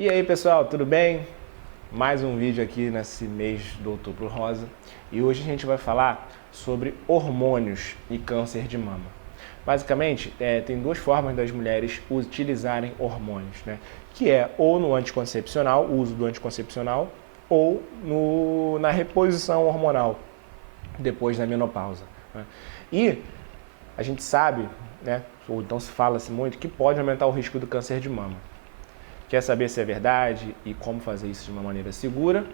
E aí pessoal, tudo bem? Mais um vídeo aqui nesse mês do Outubro Rosa e hoje a gente vai falar sobre hormônios e câncer de mama. Basicamente, tem duas formas das mulheres utilizarem hormônios, né? Que é ou no anticoncepcional, o uso do anticoncepcional, ou na reposição hormonal depois da menopausa, né? E a gente sabe, né, ou então se fala-se muito, que pode aumentar o risco do câncer de mama. Quer saber se é verdade e como fazer isso de uma maneira segura?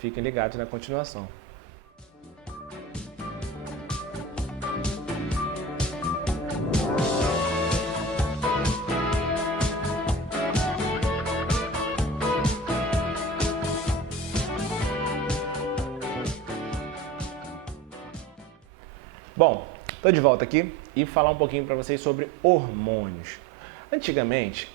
Fiquem ligados na continuação. Bom, estou de volta aqui e falar um pouquinho para vocês sobre hormônios. Antigamente,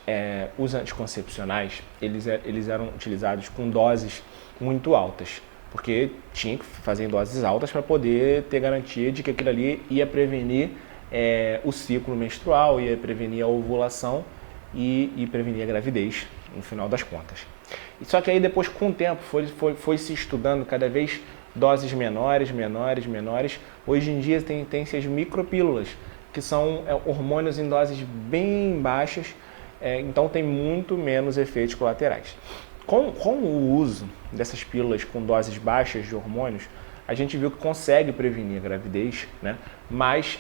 os anticoncepcionais eles eram utilizados com doses muito altas, porque tinha que fazer em doses altas para poder ter garantia de que aquilo ali ia prevenir o ciclo menstrual, ia prevenir a ovulação e prevenir a gravidez, no final das contas. Só que aí depois, com o tempo, foi se estudando cada vez doses menores. Hoje em dia tem-se as micropílulas, que são hormônios em doses bem baixas, então tem muito menos efeitos colaterais. Com o uso dessas pílulas com doses baixas de hormônios, a gente viu que consegue prevenir a gravidez, né? Mas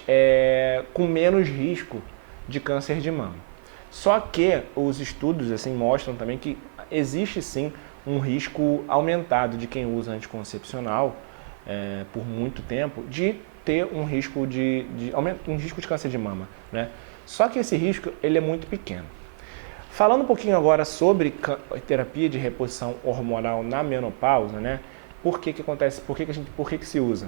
com menos risco de câncer de mama. Só que os estudos assim mostram também que existe sim um risco aumentado de quem usa anticoncepcional por muito tempo de ter um risco um risco de câncer de mama, né? Só que esse risco ele é muito pequeno. Falando um pouquinho agora sobre terapia de reposição hormonal na menopausa, né? Por que acontece? Por que se usa?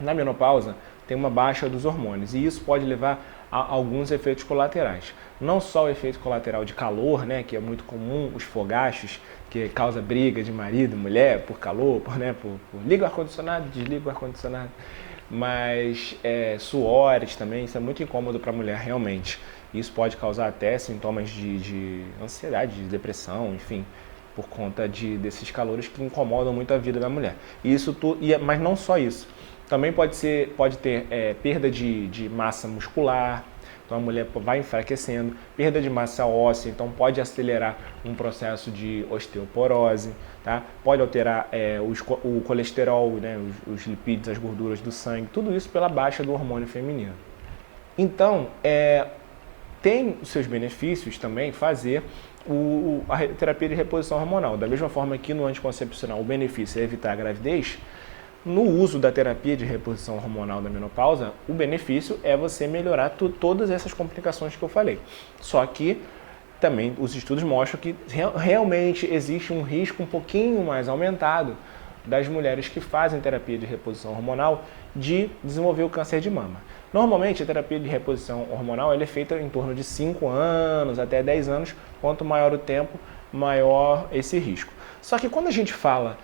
Na menopausa tem uma baixa dos hormônios e isso pode levar a alguns efeitos colaterais. Não só o efeito colateral de calor, né, que é muito comum, os fogachos, que causa briga de marido e mulher por calor, por liga o ar-condicionado, desliga o ar-condicionado, mas suores também, isso é muito incômodo para a mulher realmente. Isso pode causar até sintomas de ansiedade, de depressão, enfim, por conta desses calores que incomodam muito a vida da mulher. Mas não só isso. Também pode ter perda de massa muscular, então a mulher vai enfraquecendo, perda de massa óssea, então pode acelerar um processo de osteoporose, tá? Pode alterar o colesterol, né? os lipídios, as gorduras do sangue, tudo isso pela baixa do hormônio feminino. Então, tem os seus benefícios também fazer a terapia de reposição hormonal. Da mesma forma que no anticoncepcional o benefício é evitar a gravidez, no uso da terapia de reposição hormonal da menopausa, o benefício é você melhorar todas essas complicações que eu falei. Só que também os estudos mostram que realmente existe um risco um pouquinho mais aumentado das mulheres que fazem terapia de reposição hormonal de desenvolver o câncer de mama. Normalmente a terapia de reposição hormonal é feita em torno de 5 anos até 10 anos, quanto maior o tempo, maior esse risco. Só que quando a gente fala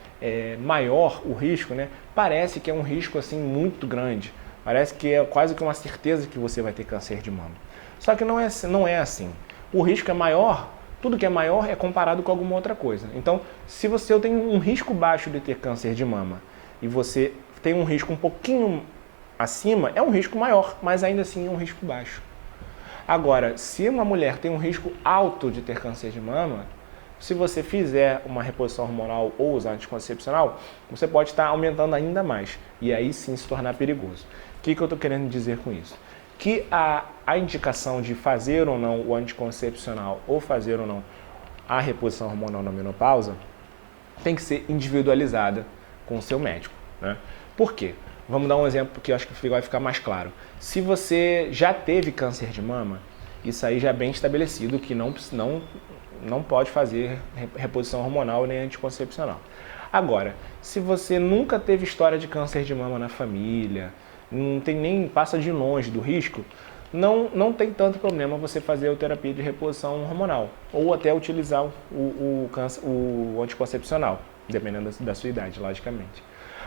maior o risco, né, parece que é um risco assim muito grande, parece que é quase que uma certeza que você vai ter câncer de mama. Só que não é assim. O risco é maior, tudo que é maior é comparado com alguma outra coisa. Então, se eu tenho um risco baixo de ter câncer de mama e você tem um risco um pouquinho acima, é um risco maior, mas ainda assim é um risco baixo. Agora, se uma mulher tem um risco alto de ter câncer de mama, se você fizer uma reposição hormonal ou usar anticoncepcional, você pode estar aumentando ainda mais e aí sim se tornar perigoso. O que eu estou querendo dizer com isso? Que a indicação de fazer ou não o anticoncepcional ou fazer ou não a reposição hormonal na menopausa tem que ser individualizada com o seu médico, né? Por quê? Vamos dar um exemplo que eu acho que vai ficar mais claro. Se você já teve câncer de mama, isso aí já é bem estabelecido que não pode fazer reposição hormonal nem anticoncepcional. Agora, se você nunca teve história de câncer de mama na família, não tem nem passa de longe do risco, não tem tanto problema você fazer a terapia de reposição hormonal ou até utilizar o anticoncepcional, dependendo da sua idade, logicamente.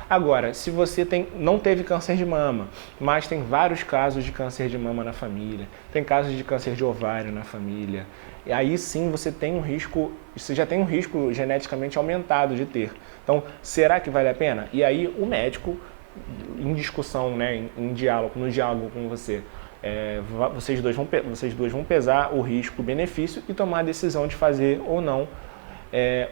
Agora, se você não teve câncer de mama, mas tem vários casos de câncer de mama na família, tem casos de câncer de ovário na família, e aí sim você tem um risco, você já tem um risco geneticamente aumentado de ter. Então, será que vale a pena? E aí o médico, em discussão, né, em diálogo, no diálogo com você, vocês dois vão pesar o risco-benefício e tomar a decisão de fazer ou não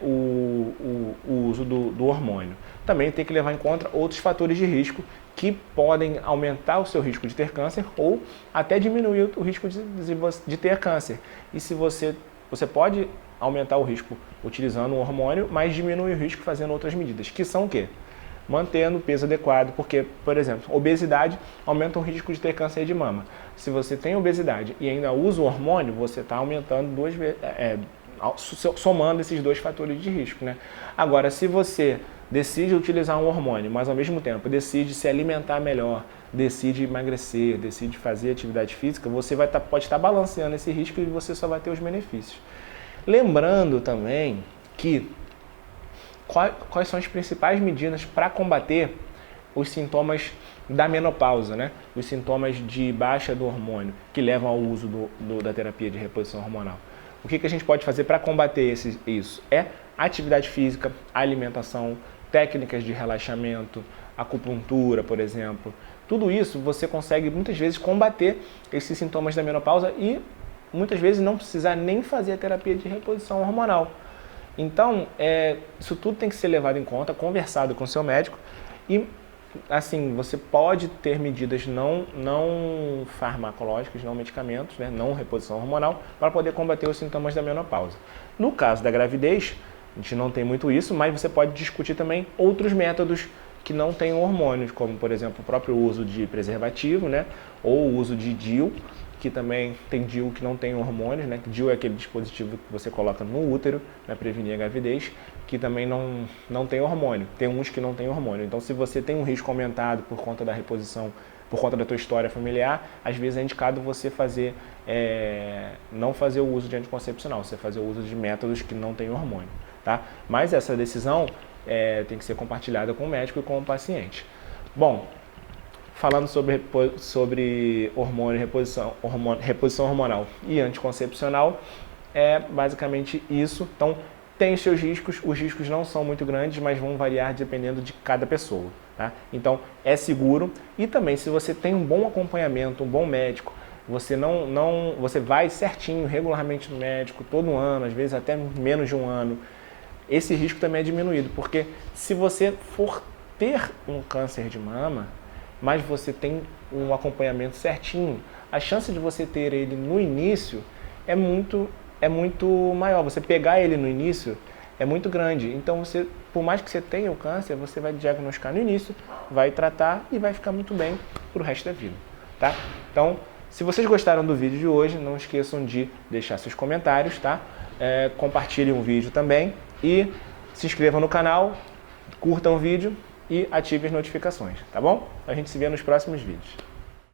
o uso do hormônio. Também tem que levar em conta outros fatores de risco que podem aumentar o seu risco de ter câncer ou até diminuir o risco de ter câncer. E se você pode aumentar o risco utilizando um hormônio, mas diminuir o risco fazendo outras medidas, que são o quê? Mantendo o peso adequado, porque, por exemplo, obesidade aumenta o risco de ter câncer de mama. Se você tem obesidade e ainda usa o hormônio, você está aumentando duas vezes, somando esses dois fatores de risco, né? Agora, se você decide utilizar um hormônio, mas ao mesmo tempo decide se alimentar melhor, decide emagrecer, decide fazer atividade física, você pode estar balanceando esse risco e você só vai ter os benefícios. Lembrando também que quais são as principais medidas para combater os sintomas da menopausa, né? Os sintomas de baixa do hormônio que levam ao uso da terapia de reposição hormonal. O que a gente pode fazer para combater isso? É atividade física, alimentação, técnicas de relaxamento, acupuntura, por exemplo. Tudo isso você consegue muitas vezes combater esses sintomas da menopausa e muitas vezes não precisar nem fazer a terapia de reposição hormonal. Então, isso tudo tem que ser levado em conta, conversado com o seu médico e, assim, você pode ter medidas não farmacológicas, não medicamentos, né, não reposição hormonal, para poder combater os sintomas da menopausa. No caso da gravidez, a gente não tem muito isso, mas você pode discutir também outros métodos que não têm hormônios, como, por exemplo, o próprio uso de preservativo, né, ou o uso de DIU, que também tem DIU que não tem hormônios, né? DIU é aquele dispositivo que você coloca no útero para prevenir a gravidez, que também não tem hormônio. Tem uns que não tem hormônio. Então, se você tem um risco aumentado por conta da reposição, por conta da tua história familiar, às vezes é indicado você não fazer o uso de anticoncepcional, você fazer o uso de métodos que não têm hormônio, tá? Mas essa decisão tem que ser compartilhada com o médico e com o paciente. Bom, falando sobre hormônio, reposição hormonal e anticoncepcional, é basicamente isso. Então, tem os seus riscos, os riscos não são muito grandes, mas vão variar dependendo de cada pessoa, tá? Então, é seguro e também se você tem um bom acompanhamento, um bom médico, você você vai certinho, regularmente no médico, todo ano, às vezes até menos de um ano, esse risco também é diminuído, porque se você for ter um câncer de mama, mas você tem um acompanhamento certinho, a chance de você ter ele no início é muito maior. Você pegar ele no início é muito grande. Então, por mais que você tenha o câncer, você vai diagnosticar no início, vai tratar e vai ficar muito bem para o resto da vida, tá? Então, se vocês gostaram do vídeo de hoje, não esqueçam de deixar seus comentários, tá? Compartilhem o vídeo também e se inscrevam no canal, curtam o vídeo e ative as notificações, tá bom? A gente se vê nos próximos vídeos.